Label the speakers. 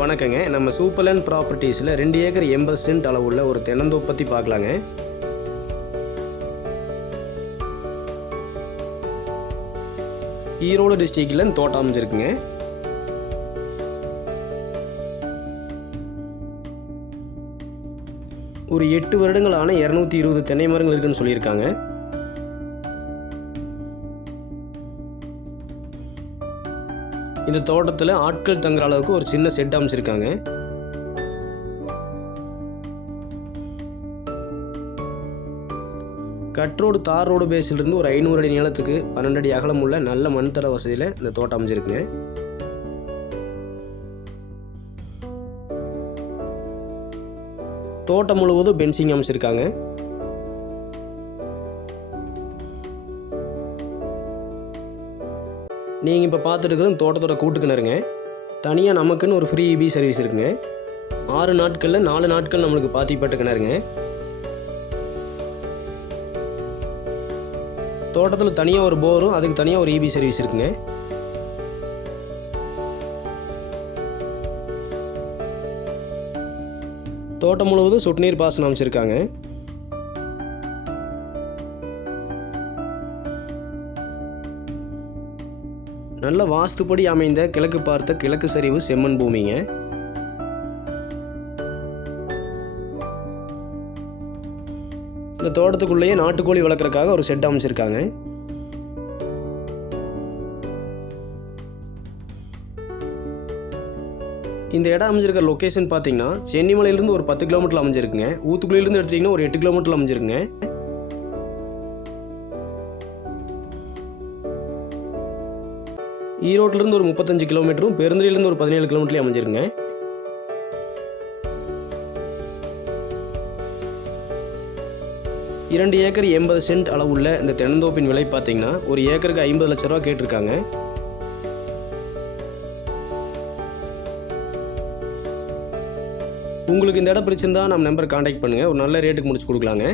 Speaker 1: வணக்கங்க. நம்ம சூப்பர்லேண்ட் ப்ராப்பர்ட்டிஸில் ரெண்டு ஏக்கர் எண்பது சென்ட் அளவுள்ள ஒரு தென்னந்தோப்பு பார்க்கலாங்க. ஈரோடு டிஸ்ட்ரிக்டில் தோட்டம் அமைஞ்சிருக்குங்க. ஒரு எட்டு வருடங்களான இரநூத்தி இருபது தென்னை மரங்கள் இருக்குன்னு சொல்லியிருக்காங்க. இந்த தோட்டத்தில் ஆட்கள் தங்குற அளவுக்கு ஒரு சின்ன செட் அமைச்சிருக்காங்க. கட்ரோடு தார் ரோடு பேஸிலிருந்து ஒரு ஐநூறு அடி நீளத்துக்கு பன்னெண்டு அடி அகலம் உள்ள நல்ல மண் தர வசதியில் இந்த தோட்டம் அமைஞ்சிருக்குங்க தோட்டம் முழுவதும் பென்சிங் அமைச்சிருக்காங்க. நீங்கள் இப்போ பார்த்துட்டு தோட்டத்தோட கூட்டு கிணறுங்க. தனியாக நமக்குன்னு ஒரு ஃப்ரீ இபி சர்வீஸ் இருக்குங்க. ஆறு நாட்களில் நாலு நாட்கள் நம்மளுக்கு பாத்திப்பட்ட கிணறுங்க. தோட்டத்தில் தனியாக ஒரு போரும் அதுக்கு தனியாக ஒரு இபி சர்வீஸ் இருக்குங்க. தோட்டம் முழுவதும் சொட்டு நீர் பாசனம் அமைச்சிருக்காங்க. நல்ல வாஸ்துப்படி அமைந்த கிழக்கு பார்த்த கிழக்கு சரிவு செம்மண் பூமிங்க. இந்த தோட்டத்துக்குள்ளேயே நாட்டுக்கோழி வளர்க்குறக்காக ஒரு செட் அமைச்சிருக்காங்க. இந்த இடம் அமைஞ்சிருக்க லொக்கேஷன் பார்த்தீங்கன்னா சென்னிமலையிலேருந்து ஒரு பத்து கிலோமீட்டர் அமைஞ்சிருக்குங்க. ஊத்துக்குழியிலேருந்து எடுத்தீங்கன்னா ஒரு எட்டு கிலோமீட்டர் அமைஞ்சிருக்குங்க. ஈரோட்டிலேருந்து ஒரு முப்பத்தஞ்சு கிலோமீட்டரும் பெருந்துறையிலேருந்து ஒரு பதினேழு கிலோமீட்டர்லேயும் அமைஞ்சிருங்க. இரண்டு ஏக்கர் எண்பது சென்ட் அளவுள்ள இந்த தென்னந்தோப்பின் விலை பார்த்தீங்கன்னா ஒரு ஏக்கருக்கு ஐம்பது லட்ச ரூபா கேட்டிருக்காங்க. உங்களுக்கு இந்த இடம் பிடிச்சிருந்தா நம்ம நம்பர் காண்டாக்ட் பண்ணுங்கள் ஒரு நல்ல ரேட்டுக்கு முடிச்சு கொடுக்கலாங்க.